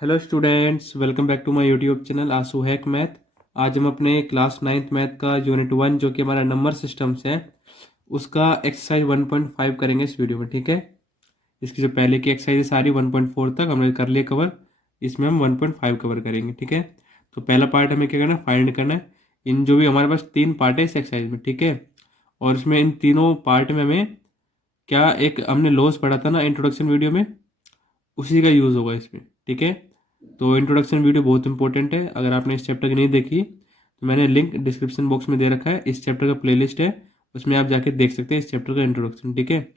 Hello students, welcome back to my YouTube channel आंसू hack math. आज हम अपने क्लास 9th मैथ का यूनिट 1 जो कि हमारा नंबर सिस्टम्स है उसका एक्सरसाइज 1.5 करेंगे इस वीडियो में। ठीक है, इसकी जो पहले की एक्सरसाइज है सारी 1.4 तक हमने कर लिए कवर, इसमें हम 1.5 कवर करेंगे। ठीक है, तो पहला पार्ट हमें क्या करना है, फाइंड करना है इन जो भी हमारे पास 3 पार्ट है इस एक्सरसाइज में। ठीक है, और इसमें इन तीनों पार्ट में हमें क्या एक हमने लॉस पढ़ा था ना इंट्रोडक्शन वीडियो में, उसी का यूज़ होगा इसमें। ठीक है, तो इंट्रोडक्शन वीडियो बहुत इंपॉर्टेंट है। अगर आपने इस चैप्टर की नहीं देखी तो मैंने लिंक डिस्क्रिप्शन बॉक्स में दे रखा है, इस चैप्टर का प्लेलिस्ट है, उसमें आप जाके देख सकते हैं इस चैप्टर का इंट्रोडक्शन। ठीक है,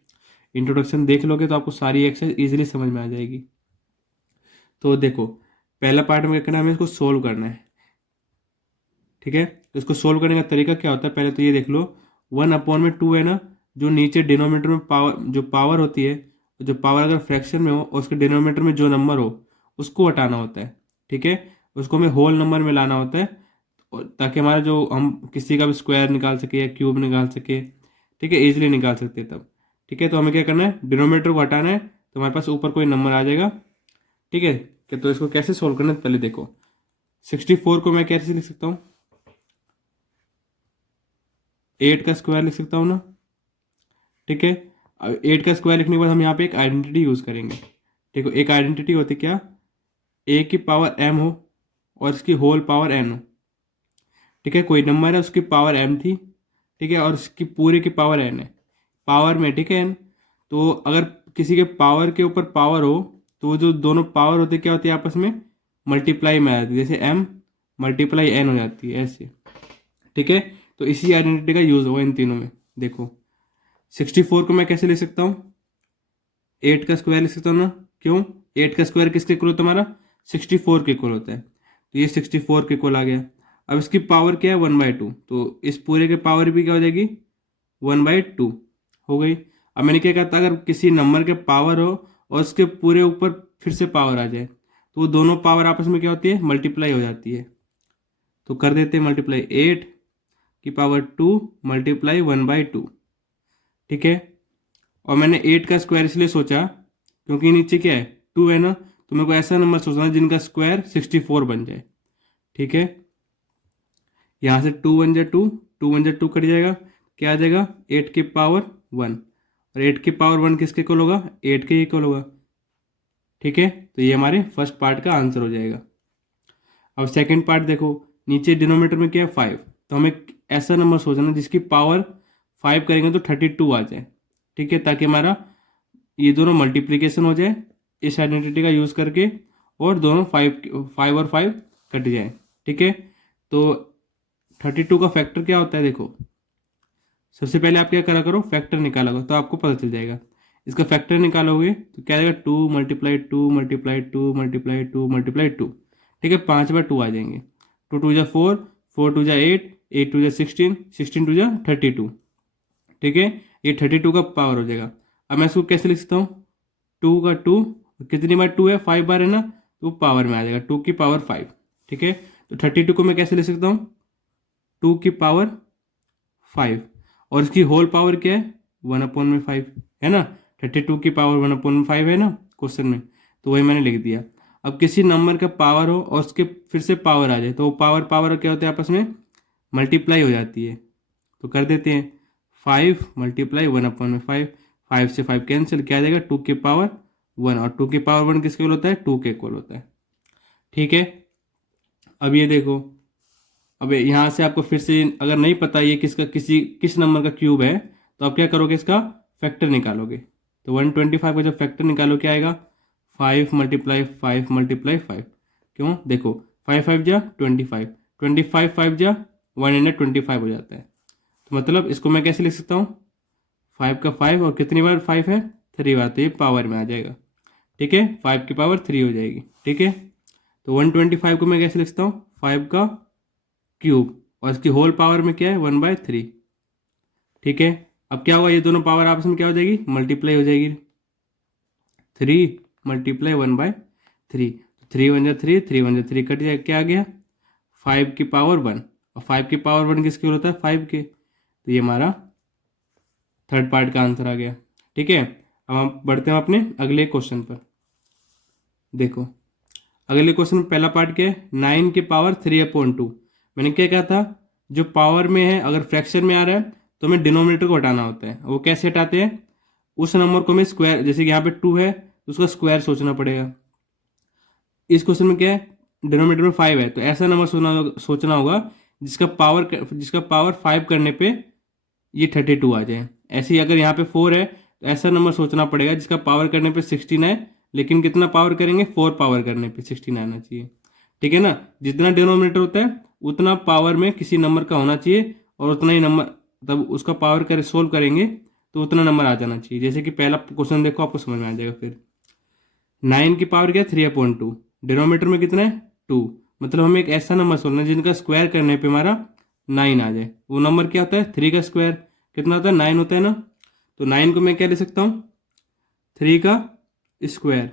इंट्रोडक्शन देख लोगे तो आपको सारी एक्सरसाइज इजीली समझ में आ जाएगी। तो देखो, पहला पार्ट में क्या करना है, हमें इसको सोल्व करना है। ठीक है, तो इसको सोल्व करने का तरीका क्या होता है, पहले तो ये देख लो 1/2 है ना, जो नीचे डिनोमिनेटर में पावर जो पावर होती है, जो पावर अगर फ्रैक्शन में हो और उसके डिनोमिनेटर में जो नंबर हो उसको हटाना होता है। ठीक है, उसको हमें होल नंबर में लाना होता है ताकि हमारा जो हम किसी का भी स्क्वायर निकाल सके या क्यूब निकाल सके। ठीक है, इजीली निकाल सकते हैं तब। ठीक है, तो हमें क्या करना है, डिनोमिनेटर को हटाना है तो हमारे पास ऊपर कोई नंबर आ जाएगा। ठीक है, तो इसको कैसे सोल्व करना है पहले देखो। 64 को मैं कैसे लिख सकता हूँ, 8 का स्क्वायर लिख सकता हूँ ना। ठीक है, अब 8 का स्क्वायर लिखने के बाद हम यहाँ पे एक आइडेंटिटी यूज करेंगे। देखो, एक आइडेंटिटी होती क्या, ए की पावर m हो और इसकी होल पावर n हो। ठीक है, कोई नंबर है उसकी पावर m थी, ठीक है, और उसकी पूरे की पावर n है पावर में। ठीक है, n तो अगर किसी के पावर के ऊपर पावर हो तो वो जो दोनों पावर होते क्या होती है आपस में मल्टीप्लाई में आ जाती है, जैसे m मल्टीप्लाई n हो जाती है ऐसे। ठीक है, तो इसी आइडेंटिटी का यूज होगा इन तीनों में। देखो 64 को मैं कैसे लिख सकता हूँ, 8 का स्क्वायर लिख सकता हूँ ना। क्यों, 8 का स्क्वायर किसके इक्वल होता है, हमारा 64 के इक्वल होता है, तो ये 64 के इक्वल आ गया। अब इसकी पावर क्या है 1/2, तो इस पूरे के पावर भी क्या हो जाएगी 1/2 हो गई। अब मैंने क्या कहा था, अगर किसी नंबर के पावर हो और उसके पूरे ऊपर फिर से पावर आ जाए तो वो दोनों पावर आपस में क्या होती है, मल्टीप्लाई हो जाती है। तो कर देते हैं मल्टीप्लाई, 8 की पावर 2 मल्टीप्लाई 1/2। ठीक है, और मैंने 8 का स्क्वायर इसलिए सोचा क्योंकि नीचे क्या है 2 है ना, तो मेरे को ऐसा नंबर सोचना है जिनका स्क्वायर 64 बन जाए। ठीक है, यहाँ से 2 बन जाए 2, 2 बन जाए 2 कट जाएगा, क्या आ जाएगा 8 की पावर 1, और 8 की पावर 1 किसके इक्वल होगा, 8 के इक्वल होगा। ठीक है, तो ये हमारे फर्स्ट पार्ट का आंसर हो जाएगा। अब सेकंड पार्ट देखो, नीचे डिनोमिनेटर में क्या है 5, तो हमें ऐसा नंबर सोचना जिसकी पावर 5 करेंगे तो 32 आ जाए। ठीक है, ताकि हमारा ये दोनों मल्टीप्लीकेशन हो जाए इस आइडेंटिटी का यूज करके, और दोनों 5 और 5 कट जाए। ठीक है, तो 32 का फैक्टर क्या होता है, देखो सबसे पहले आप क्या करा करो, फैक्टर निकाला करो तो आपको पता चल जाएगा। इसका फैक्टर निकालोगे तो क्या आएगा 2 मल्टीप्लाई 2 मल्टीप्लाई 2 मल्टीप्लाई 2 मल्टीप्लाई 2। ठीक है, 5/2 आ जाएंगे, 2 2 जा 4, 4 2 जा 8, 8 2 जा 16, 16 2 जा 32। ठीक है, ये 32 का पावर हो जाएगा। अब मैं इसको कैसे लिख सकता हूँ, 2 का 2, कितनी बार 2 है 5 बार है ना, तो पावर में आ जाएगा 2 की पावर 5। ठीक है, तो 32 को मैं कैसे लिख सकता हूँ, 2 की पावर 5, और इसकी होल पावर क्या है 1/5 है ना, 32 की पावर 1/5 है ना क्वेश्चन में, तो वही मैंने लिख दिया। अब किसी नंबर का पावर हो और उसके फिर से पावर आ जाए तो वो पावर पावर क्या होते हैं आपस में मल्टीप्लाई हो जाती है। तो कर देते हैं 5 मल्टीप्लाई 1/5, 5 से 5 कैंसिल, क्या आ जाएगा 2 की पावर 1, और 2 की पावर 1 किसके इक्वल होता है, 2 के इक्वल होता है। ठीक है, अब ये देखो, अब यहाँ से आपको फिर से अगर नहीं पता ये किस नंबर का क्यूब है तो आप क्या करोगे, इसका फैक्टर निकालोगे। तो 125 का जब फैक्टर निकालो क्या आएगा, 5 मल्टीप्लाई 5 मल्टीप्लाई 5। क्यों, देखो 5 5 जा 25, 25 5 जा 125 हो जाता है। तो मतलब इसको मैं कैसे लिख सकता हूँ, 5 का 5 और कितनी बार 5 है 3 बार, तो ये पावर में आ जाएगा। ठीक है, 5 की पावर 3 हो जाएगी। ठीक है, तो 125 को मैं कैसे लिखता हूँ, 5 का क्यूब, और इसकी होल पावर में क्या है 1/3। ठीक है, अब क्या होगा, ये दोनों पावर आपस में क्या हो जाएगी, मल्टीप्लाई हो जाएगी, 3 मल्टीप्लाई 1/3, 3 1 जा 3, 3 1 जा 3 कट जाए, क्या आ गया 5 की पावर 1, और 5 की पावर 1 किसके होता है 5 के, तो ये हमारा थर्ड पार्ट का आंसर आ गया। ठीक है, अब हम बढ़ते हैं अपने अगले क्वेश्चन पर। देखो, अगले क्वेश्चन में पहला पार्ट क्या है, 9 की पावर 3/2। मैंने क्या कहा था, जो पावर में है अगर फ्रैक्शन में आ रहा है तो हमें डिनोमिनेटर को हटाना होता है। वो कैसे हटाते हैं, उस नंबर को हमें स्क्वायर, जैसे कि यहाँ पे 2 है तो उसका स्क्वायर सोचना पड़ेगा। इस क्वेश्चन में क्या है, डिनोमिनेटर में 5 है तो ऐसा नंबर सोचना होगा जिसका पावर 5 करने पे ये 32 आ जाए। ऐसे ही अगर यहाँ पे 4 है तो ऐसा नंबर सोचना पड़ेगा जिसका पावर करने पे 16 है, लेकिन कितना पावर करेंगे, 4 पावर करने पे 16 आना चाहिए। ठीक है ना, जितना डिनोमिनेटर होता है उतना पावर में किसी नंबर का होना चाहिए और उतना ही नंबर, तब उसका पावर करे सोल्व करेंगे तो उतना नंबर आ जाना चाहिए। जैसे कि पहला क्वेश्चन देखो, आपको समझ में आ जाएगा। फिर 9 की पावर क्या है, 3/2। डिनोमिनेटर में कितना है, 2। मतलब हमें एक ऐसा नंबर सोचना है जिनका स्क्वायर करने पे हमारा 9 आ जाए। वो नंबर क्या होता है, 3 का स्क्वायर कितना होता है, 9 होता है ना। तो 9 को मैं क्या ले सकता हूँ, 3 का स्क्वायर।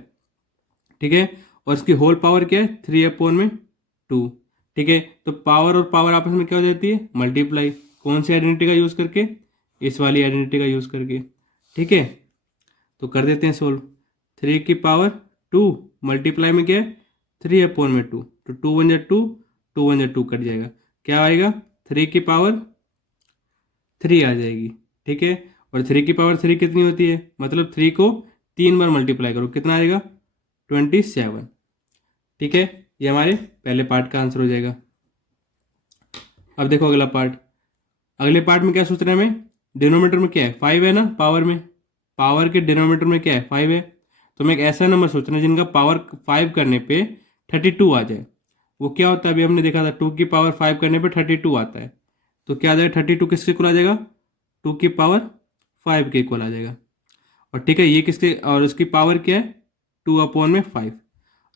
ठीक है, और इसकी होल पावर क्या है, 3/2। ठीक है, तो पावर और पावर आपस में क्या हो जाती है, मल्टीप्लाई। कौन सी आइडेंटिटी का यूज करके, इस वाली आइडेंटिटी का यूज करके। ठीक है, तो कर देते हैं सोल्व। 3 की पावर 2 मल्टीप्लाई में क्या है, 3/2। तो 2 1 जा 2, 2 1 जा 2 कट जाएगा, क्या आएगा, 3 की पावर 3 आ जाएगी। ठीक है, और 3 की पावर 3 कितनी होती है, मतलब 3 को 3 बार मल्टीप्लाई करो, कितना आएगा, 27। ठीक है, ये हमारे पहले पार्ट का आंसर हो जाएगा। अब देखो अगला पार्ट। अगले पार्ट में क्या सोच रहे हैं हमें, डिनोमीटर में क्या है, 5 है ना, पावर में, पावर के डिनोमीटर में क्या है, 5 है। तो हमें एक ऐसा नंबर सोचना है जिनका पावर 5 करने पे 32 आ जाए। वो क्या होता है, अभी हमने देखा था 2 की पावर 5 करने पे 32 आता है। तो क्या आ जाएगा, 32 किसके इक्वल आ जाएगा, 2 की पावर 5 के इक्वल आ जाएगा। और ठीक है, ये किसके, और इसकी पावर क्या है, 2/5।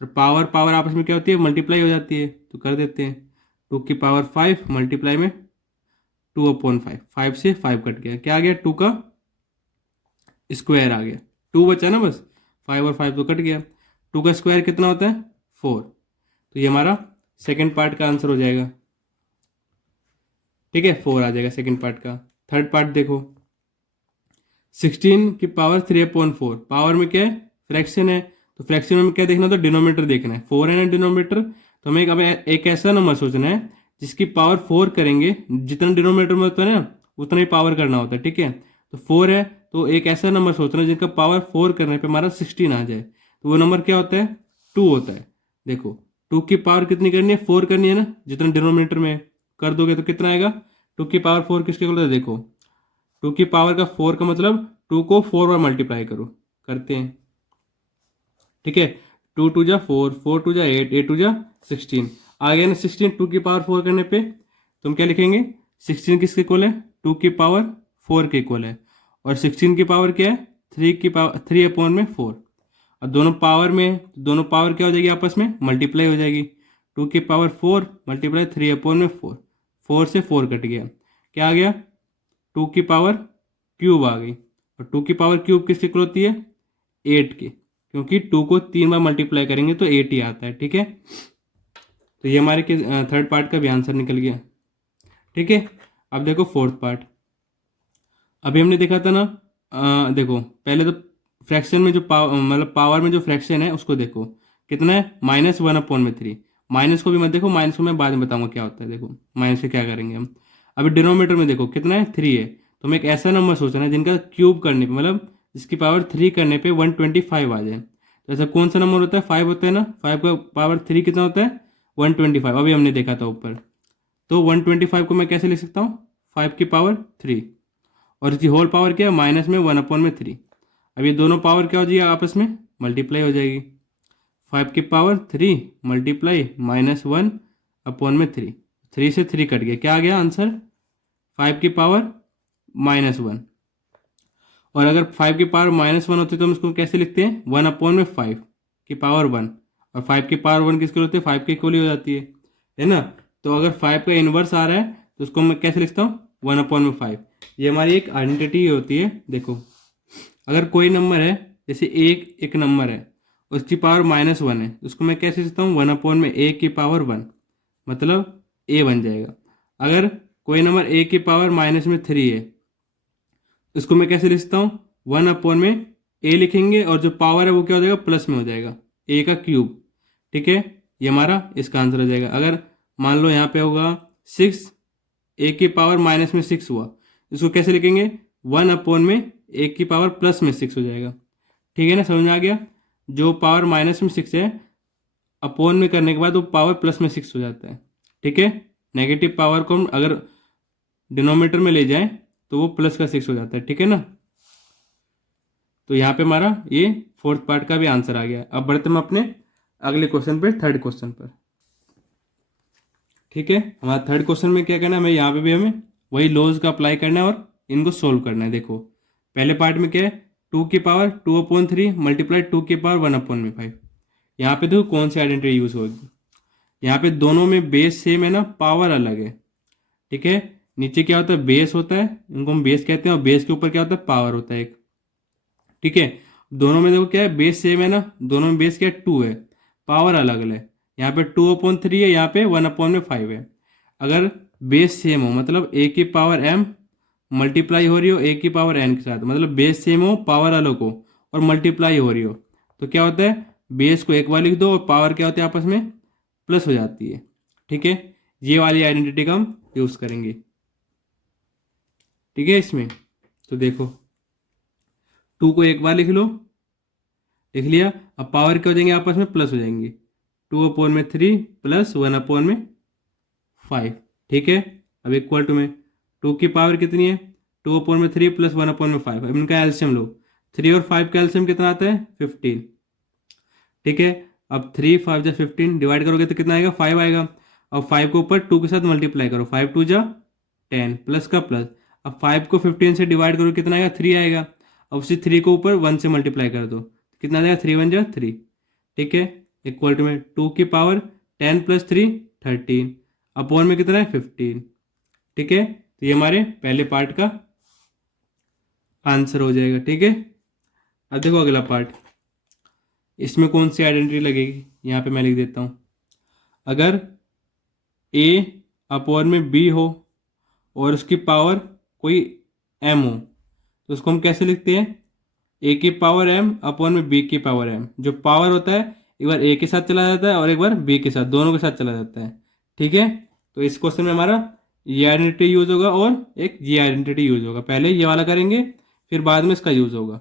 और पावर पावर आपस में क्या होती है, मल्टीप्लाई हो जाती है। तो कर देते हैं, 2 की पावर 5 मल्टीप्लाई में 2/5, 5 से 5 कट गया, क्या आ गया, 2 का स्क्वायर आ गया। 2 बचा ना बस, 5 और 5 तो कट गया। 2 का स्क्वायर कितना होता है, 4। तो ये हमारा सेकेंड पार्ट का आंसर हो जाएगा। ठीक है, 4 आ जाएगा सेकेंड पार्ट का। थर्ड पार्ट देखो, 16 की पावर 3/4। पावर में क्या है, फ्रैक्शन है, तो फ्रैक्शन में क्या देखना होता है, डिनोमीटर देखना है। 4 है ना डिनोमीटर, तो हमें अब एक ऐसा नंबर सोचना है जिसकी पावर 4 करेंगे, जितना डिनोमीटर में होता है ना उतना ही पावर करना होता है। ठीक है, तो 4 है तो एक ऐसा नंबर सोचना है जिनका पावर 4 करने पे हमारा 16 आ जाए। तो वो नंबर क्या होता है, 2 होता है। देखो 2 की पावर कितनी करनी है, 4 करनी है ना, जितना डिनोमीटर में कर दोगे तो कितना आएगा, 2 की पावर 4 किसके इक्वल है, देखो 2 की पावर का 4 का मतलब 2 को 4 बार मल्टीप्लाई करो, करते हैं। ठीक है, 2 2 जा 4, 4 2 जा 8, 8 2 जा 16 आ गया ना 16। 2 की पावर 4 करने पे तुम क्या लिखेंगे, 16 किसके इक्वल है, 2 की पावर 4 के इक्वल है। और 16 की पावर क्या है, 3 की पावर 3/4। और दोनों पावर में, दोनों पावर क्या हो जाएगी, आपस में मल्टीप्लाई हो जाएगी। 2 की पावर 4 मल्टीप्लाई 3/4, 4 से 4 कट गया, क्या आ गया, 2 की पावर क्यूब आ गई। और 2 की पावर क्यूब किसके इक्वल होती है, 8 की, क्योंकि 2 को 3 बार मल्टीप्लाई करेंगे तो 8 ही आता है। ठीक है, तो ये हमारे थर्ड पार्ट का भी आंसर निकल गया। ठीक है, अब देखो फोर्थ पार्ट। अभी हमने देखा था ना, देखो पहले तो फ्रैक्शन में जो मतलब पावर में जो फ्रैक्शन है उसको देखो, कितना है, -1/3। माइनस को भी मत देखो, माइनस को मैं बाद में बताऊंगा क्या होता है। देखो माइनस से क्या करेंगे हम। अभी डिनोमीटर में देखो कितना है, 3 है। तो हमें एक ऐसा नंबर सोचना है जिनका क्यूब करने पे, मतलब जिसकी पावर 3 करने पे 125 आ जाए। तो ऐसा कौन सा नंबर होता है, 5 होता है ना, 5 का पावर 3 कितना होता है, 125। अभी हमने देखा था ऊपर। तो 125 को मैं कैसे लिख सकता हूँ, 5 की पावर 3, और इसकी होल पावर क्या है, माइनस में 1/3। अब ये दोनों पावर क्या हो जाएगी, आपस में मल्टीप्लाई हो जाएगी। 5 की पावर 3 मल्टीप्लाई -1/3, 3 से 3 कट गया, क्या आ गया आंसर, 5 की पावर -1। और अगर 5 की पावर -1 होती है तो हम इसको कैसे लिखते हैं, 1/5 की पावर 1। और 5 की पावर 1 किसके होती है, 5 के इक्वल ही हो जाती है ना। तो अगर 5 का इन्वर्स आ रहा है तो उसको मैं कैसे लिखता हूँ, 1/5। ये हमारी एक आइडेंटिटी होती है। देखो अगर कोई नंबर है, जैसे एक नंबर है, उसकी पावर -1 है, उसको मैं कैसे लिखता हूँ, 1/a की पावर 1, मतलब a बन जाएगा। अगर कोई नंबर a की पावर -3 है, इसको मैं कैसे लिखता हूँ, 1/a लिखेंगे और जो पावर है वो क्या हो जाएगा, प्लस में हो जाएगा, a का क्यूब। ठीक है, ये हमारा इसका आंसर हो जाएगा। अगर मान लो यहाँ पे होगा 6, ए की पावर माइनस में 6 हुआ, इसको कैसे लिखेंगे, 1 में ए की पावर प्लस में 6 हो जाएगा। ठीक है ना, समझ में आ गया। जो पावर माइनस में 6 है, अपोन में करने के बाद वो पावर प्लस में 6 हो जाता है। ठीक है, नेगेटिव पावर को हम अगर डिनोमिनेटर में ले जाएं तो वो प्लस का 6 हो जाता है। ठीक है ना, तो यहाँ पे हमारा ये फोर्थ पार्ट का भी आंसर आ गया। अब बढ़ते हम अपने अगले क्वेश्चन पे, थर्ड क्वेश्चन पर। ठीक है, हमारा थर्ड क्वेश्चन में क्या करना है, हमें यहाँ पे भी हमें वही लॉज का अप्लाई करना है और इनको सोल्व करना है। देखो पहले पार्ट में क्या है, 2 की पावर 2/3 मल्टीप्लाई 2 की पावर 1/5। यहाँ पे देखो कौन सी आइडेंटिटी यूज होगी। यहाँ पे दोनों में बेस सेम है ना, पावर अलग है। ठीक है, नीचे क्या होता है, बेस होता है, इनको हम बेस कहते हैं, और बेस के ऊपर क्या होता है, पावर होता है एक। ठीक है, दोनों में देखो क्या है, बेस सेम है ना, दोनों में बेस क्या है, 2 है, पावर अलग अलग है। यहाँ पे 2/3 है, यहाँ पे 1/5 है। अगर बेस सेम हो मतलब ए की पावर m मल्टीप्लाई हो रही हो ए की पावर n के साथ, मतलब बेस सेम हो, पावर अलग हो और मल्टीप्लाई हो रही हो, तो क्या होता है, बेस को एक बार लिख दो और पावर क्या होती है आपस में प्लस हो जाती है। ठीक है, ये वाली आइडेंटिटी का हम यूज करेंगे। ठीक है, इसमें तो देखो 2 को एक बार लिख लो, लिख लिया, अब पावर क्या हो जाएंगे आपस में प्लस हो जाएंगे, 2/3 प्लस 1/5। ठीक है, अब इक्वल टू में 2 की पावर कितनी है, 2/3 प्लस 1/5। अब इनका एल्शियम लो, 3 और 5 का एल्शियम कितना आता है, 15। ठीक है, अब 3 5 जा 15 डिवाइड करोगे तो कितना आएगा, 5 आएगा। अब 5 को ऊपर 2 के साथ मल्टीप्लाई करो, 5 2 जा 10 प्लस का प्लस। अब 5 को 15 से डिवाइड करो कितना आएगा, 3 आएगा। अब उसी 3 को ऊपर 1 से मल्टीप्लाई कर दो, कितना आ जाएगा, 3 1 जा 3। ठीक है, इक्वल टू में 2 की पावर 10 प्लस 3 13, अपॉन में कितना है 15। ठीक है, तो ये हमारे पहले पार्ट का आंसर हो जाएगा। ठीक है, अब देखो अगला पार्ट, इसमें कौन सी आइडेंटिटी लगेगी, यहाँ पे मैं लिख देता हूँ। अगर a अपॉन में b हो और उसकी पावर कोई m हो, तो उसको हम कैसे लिखते हैं, a की पावर m अपॉन में b की पावर m। जो पावर होता है एक बार a के साथ चला जाता है और एक बार b के साथ, दोनों के साथ चला जाता है। ठीक है, तो इस क्वेश्चन में हमारा ये आइडेंटिटी यूज होगा और एक ये आइडेंटिटी यूज होगा। पहले ये वाला करेंगे फिर बाद में इसका यूज होगा।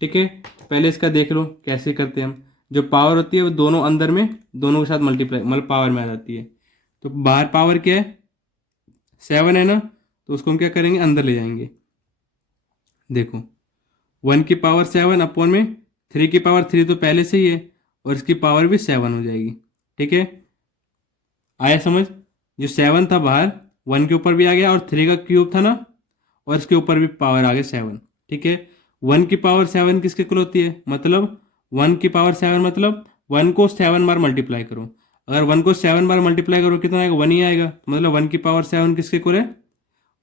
ठीक है, पहले इसका देख लो कैसे करते हैं हम। जो पावर होती है वो दोनों अंदर में, दोनों के साथ मल्टीप्लाई मतलब पावर में आ जाती है। तो बाहर पावर क्या है, 7 है ना, तो उसको हम क्या करेंगे, अंदर ले जाएंगे। देखो 1 की पावर 7 अपॉन में 3 की पावर 3 तो पहले से ही है और इसकी पावर भी 7 हो जाएगी। ठीक है, आया समझ। जो 7 था बाहर 1 के ऊपर भी आ गया और 3 का क्यूब था ना, और इसके ऊपर भी पावर आ गया 7। ठीक है, 1 की पावर 7 किसके इक्वल होती है, मतलब 1 की पावर 7 मतलब 1 को 7 बार मल्टीप्लाई करो। अगर 1 को 7 बार मल्टीप्लाई करो कितना आएगा, 1 ही आएगा। मतलब 1 की पावर 7 किसके इक्वल है,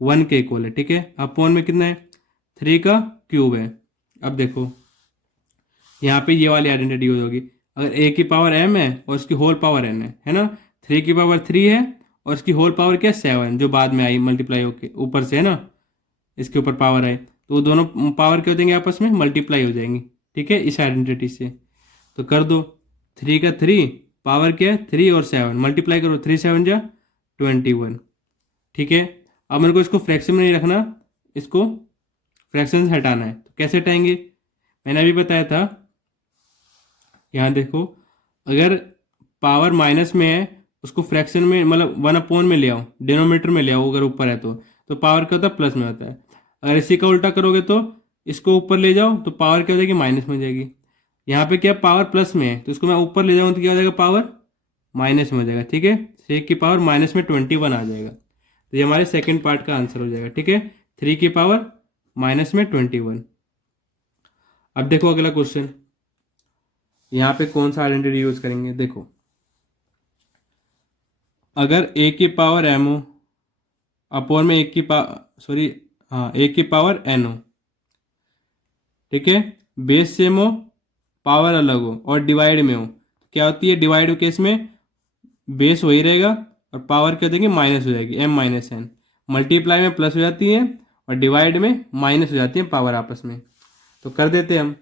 1 के इक्वल है। ठीक है, अपॉन में कितना है, 3 का क्यूब है। अब देखो यहाँ पे ये वाली आइडेंटिटी यूज होगी। अगर a की पावर m है और उसकी होल पावर n है ना, 3 की पावर 3 है और इसकी होल पावर क्या है 7, जो बाद में आई मल्टीप्लाई होके ऊपर से है ना, इसके ऊपर पावर आई, तो वो दोनों पावर क्या हो जाएंगे, आपस में मल्टीप्लाई हो जाएंगी। ठीक है, इस आइडेंटिटी से तो कर दो, 3 का 3 पावर क्या है 3 और 7 मल्टीप्लाई करो, 3 7 जा 21। ठीक है, अब मेरे को इसको फ्रैक्शन में नहीं रखना, इसको फ्रैक्शन से हटाना है। तो कैसे हटाएंगे, मैंने अभी बताया था। यहाँ देखो अगर पावर माइनस में है उसको फ्रैक्शन में मतलब 1/, में ले आओ, डिनोमिनेटर में ले आओ, अगर ऊपर है तो पावर क्या होता है, प्लस में होता है। अगर इसी का उल्टा करोगे तो इसको ऊपर ले जाओ तो पावर क्या हो जाएगी, माइनस में हो जाएगी। यहाँ पे क्या पावर प्लस में है तो इसको मैं ऊपर ले जाऊँ तो क्या हो जाएगा, पावर माइनस में हो जाएगा। ठीक है, 3 की पावर माइनस में 21 आ जाएगा। तो ये हमारे सेकेंड पार्ट का आंसर हो जाएगा। ठीक है, 3 की पावर माइनस में 21। अब देखो अगला क्वेश्चन, यहाँ पे कौन सा आइडेंटिटी यूज करेंगे। देखो अगर a की पावर m हो अपॉन में a की पावर n हो, ठीक है, बेस सेम हो पावर अलग हो और डिवाइड में हो, तो क्या होती है, डिवाइड केस में बेस वही रहेगा और पावर क्या देंगे, माइनस हो जाएगी, m माइनस n। मल्टीप्लाई में प्लस हो जाती है और डिवाइड में माइनस हो जाती है पावर आपस में। तो कर देते हैं हम।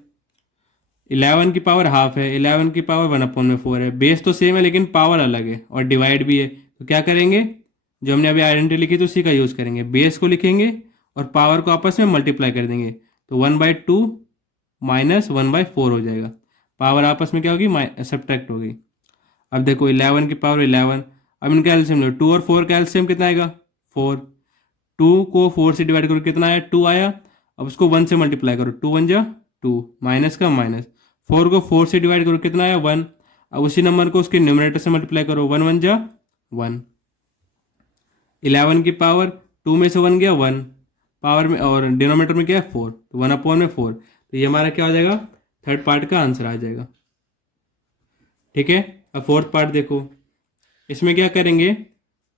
11 की पावर हाफ है, 11 की पावर 1/4 है। बेस तो सेम है लेकिन पावर अलग है और डिवाइड भी है। तो क्या करेंगे, जो हमने अभी आइडेंटिटी लिखी तो उसी का यूज़ करेंगे। बेस को लिखेंगे और पावर को आपस में मल्टीप्लाई कर देंगे, तो 1/2 माइनस 1/4 हो जाएगा। पावर आपस में क्या होगी, सब्ट्रैक्ट होगी। अब देखो 11 की पावर 11, अब इनका एलसीएम लो, 2 और 4 का एलसीएम कितना आएगा, 4। 2 को 4 से डिवाइड करो कितना आया, 2 आया। अब उसको 1 से मल्टीप्लाई करो, 2 1 जा 2, माइनस का माइनस। 4 को 4 से डिवाइड करो कितना आया, 1। अब उसी नंबर को उसके न्यूमरेटर से मल्टीप्लाई करो, 1 1 जा 1। 11 की पावर 2 में से 1 गया 1, पावर में और डिनोमीटर में क्या है 4, तो 1/4। तो ये हमारा क्या हो जाएगा, थर्ड पार्ट का आंसर आ जाएगा। ठीक है। अब फोर्थ पार्ट देखो, इसमें क्या करेंगे,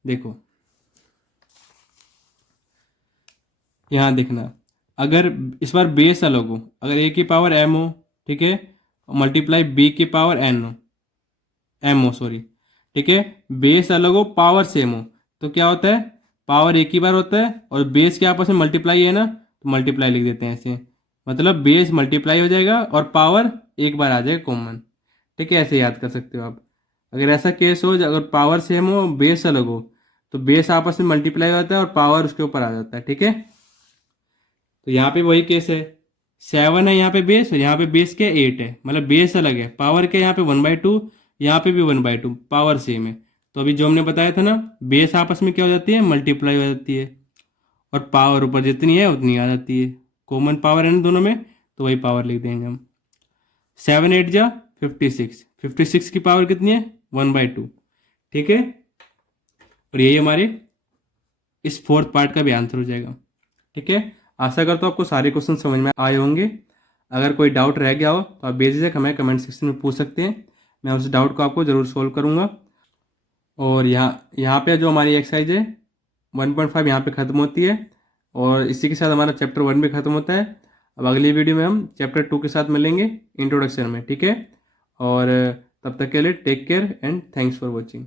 देखो यहाँ देखना, अगर इस बार बेस अलग हो, अगर ए की पावर एम हो, ठीक है, मल्टीप्लाई बी की पावर एन हो, एम हो सॉरी, ठीक है, बेस अलग हो पावर सेम हो, तो क्या होता है, पावर एक ही बार होता है और बेस के आपस में मल्टीप्लाई है ना, तो मल्टीप्लाई लिख देते हैं ऐसे, मतलब बेस मल्टीप्लाई हो जाएगा और पावर एक बार आ जाएगा कॉमन। ठीक है, ऐसे याद कर सकते हो आप। अगर ऐसा केस हो, अगर पावर सेम हो बेस अलग हो, तो बेस आपस में मल्टीप्लाई होता है और पावर उसके ऊपर आ जाता है। ठीक है, तो यहाँ पे वही केस है, 7 है यहाँ पे बेस और यहाँ पे बेस क्या 8 है, मतलब बेस अलग है, पावर क्या यहाँ पे 1/2, यहाँ पे भी 1/2, पावर सेम है। तो अभी जो हमने बताया था ना, बेस आपस में क्या हो जाती है, मल्टीप्लाई हो जाती है और पावर ऊपर जितनी है उतनी आ जाती है, कॉमन पावर है ना दोनों में, तो वही पावर लिख देंगे हम। 7 8 जा 56, 56 की पावर कितनी है, 1/2। ठीक है, और यही हमारे इस फोर्थ पार्ट का भी आंसर हो जाएगा। ठीक है, आशा करता हूँ आपको सारे क्वेश्चन समझ में आए होंगे। अगर कोई डाउट रह गया हो तो आप बेझिझक हमें कमेंट सेक्शन में पूछ सकते हैं, मैं उस डाउट को आपको ज़रूर सोल्व करूँगा। और यहाँ पे जो हमारी एक्सरसाइज है 1.5 यहाँ पे ख़त्म होती है और इसी के साथ हमारा चैप्टर 1 भी ख़त्म होता है। अब अगली वीडियो में हम चैप्टर 2 के साथ मिलेंगे इंट्रोडक्शन में। ठीक है, और तब तक के लिए take care and thanks for watching.